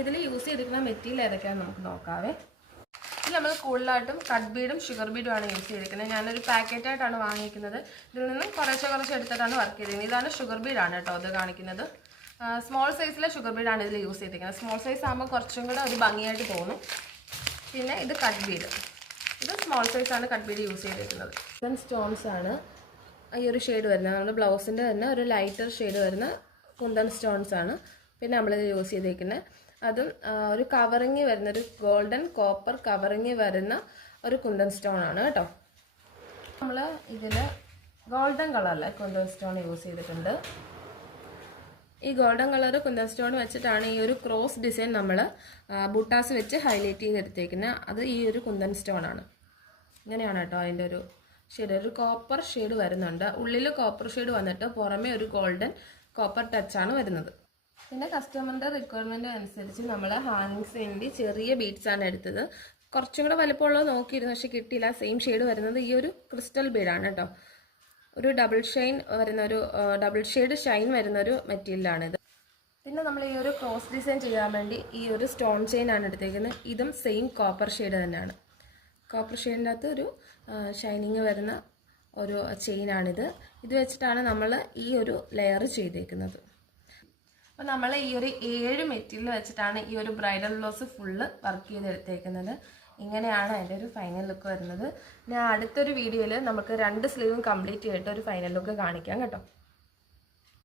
ഇതിൽ യൂസ് ചെയ്തിരിക്കുന്ന മെറ്റീരിയൽ ഏതൊക്കെയാണെന്ന് നമുക്ക് നോക്കാവേ. ഇത് നമ്മൾ കൂടുതലായിട്ടും കട്ട് ബീഡും ഷുഗർ ബീഡും ആണ് യൂസ് ചെയ്തിരിക്കുന്നത്. ഞാനൊരു പാക്കറ്റായിട്ടാണ് വാങ്ങിക്കുന്നത്. ഇതിൽ നിന്നും കുറച്ച് എടുത്തിട്ടാണ് വർക്ക് ചെയ്തിരിക്കുന്നത്. ഇതാണ് ഷുഗർ ബീഡാണ് കേട്ടോ ഇത് കാണിക്കുന്നത്. സ്മോൾ സൈസിലെ ഷുഗർ ബീഡാണ് ഇതിൽ യൂസ് ചെയ്തിരിക്കുന്നത്. സ്മോൾ സൈസ് ആകുമ്പോൾ കുറച്ചും കൂടെ ഒരു ഭംഗിയായിട്ട് തോന്നും. പിന്നെ ഇത് കട്ട് ബീഡ്, ഇത് സ്മോൾ സൈസാണ് കട്ട് ബീഡ് യൂസ് ചെയ്തിരിക്കുന്നത്. സ്റ്റോൺസ് ആണ് ഈ ഒരു ഷെയ്ഡ് വരുന്നത്. നമ്മുടെ ബ്ലൗസിൻ്റെ തന്നെ ഒരു ലൈറ്റർ ഷെയ്ഡ് വരുന്ന കുന്തൻ സ്റ്റോൺസ് ആണ് പിന്നെ നമ്മളിത് യൂസ് ചെയ്തിരിക്കുന്നത്. അതും ഒരു കവറിങ് വരുന്ന ഒരു ഗോൾഡൻ കോപ്പർ കവറിങ് വരുന്ന ഒരു കുന്തൻ സ്റ്റോൺ ആണ് കേട്ടോ. നമ്മൾ ഇതിൽ ഗോൾഡൻ കളറിലെ കുന്തൻ സ്റ്റോൺ യൂസ് ചെയ്തിട്ടുണ്ട്. ഈ ഗോൾഡൻ കളർ കുന്തൻ സ്റ്റോൺ വെച്ചിട്ടാണ് ഈ ഒരു ക്രോസ് ഡിസൈൻ നമ്മൾ ബുട്ടാസ് വെച്ച് ഹൈലൈറ്റ് ചെയ്തെടുത്തേക്കുന്നത്. അത് ഈ ഒരു കുന്തൻ സ്റ്റോൺ ആണ്. ഇങ്ങനെയാണ് കേട്ടോ അതിൻ്റെ ഒരു ഷെയ്ഡ്. ഒരു കോപ്പർ ഷെയ്ഡ് വരുന്നുണ്ട്. ഉള്ളിൽ കോപ്പർ ഷെയ്ഡ് വന്നിട്ട് പുറമേ ഒരു ഗോൾഡൻ കോപ്പർ ടച്ചാണ് വരുന്നത്. പിന്നെ കസ്റ്റമറിൻ്റെ റിക്വയർമെൻറ്റ് അനുസരിച്ച് നമ്മൾ ഹാങ്ങിങ്സിന് വേണ്ടി ചെറിയ ബീഡ്സാണ് എടുത്തത്. കുറച്ചും കൂടെ വലുപ്പമുള്ളത് നോക്കിയിരുന്നു, പക്ഷെ കിട്ടിയില്ല. സെയിം ഷെയ്ഡ് വരുന്നത് ഈ ഒരു ക്രിസ്റ്റൽ ബീഡാണ് കേട്ടോ. ഒരു ഡബിൾ ഷെയ്ഡ് ഷൈൻ വരുന്നൊരു മെറ്റീരിയലാണിത്. പിന്നെ നമ്മൾ ഈ ഒരു ക്രോസ് ഡിസൈൻ ചെയ്യാൻ വേണ്ടി ഈ ഒരു സ്റ്റോൺ ചെയിൻ ആണ് എടുത്തേക്കുന്നത്. ഇതും സെയിം കോപ്പർ ഷെയ്ഡ് തന്നെയാണ്. കോപ്പർ ഷെയ്ഡിൻ്റെ അകത്ത് ഒരു ഷൈനിങ് വരുന്ന ഒരു ചെയിനാണിത്. ഇത് വെച്ചിട്ടാണ് നമ്മൾ ഈ ഒരു ലെയർ ചെയ്തേക്കുന്നത്. അപ്പോൾ നമ്മൾ ഈ ഒരു 7 മെറ്റീരിയൽ വെച്ചിട്ടാണ് ഈ ഒരു ബ്രൈഡൽ ബ്ലൗസ് ഫുള്ള് വർക്ക് ചെയ്തെടുത്തേക്കുന്നത്. ഇങ്ങനെയാണ് അതിൻ്റെ ഒരു ഫൈനൽ ലുക്ക് വരുന്നത്. ഞാൻ അടുത്തൊരു വീഡിയോയിൽ നമുക്ക് 2 സ്ലീവും കംപ്ലീറ്റ് ചെയ്തിട്ട് ഒരു ഫൈനൽ ലുക്ക് കാണിക്കാം കേട്ടോ.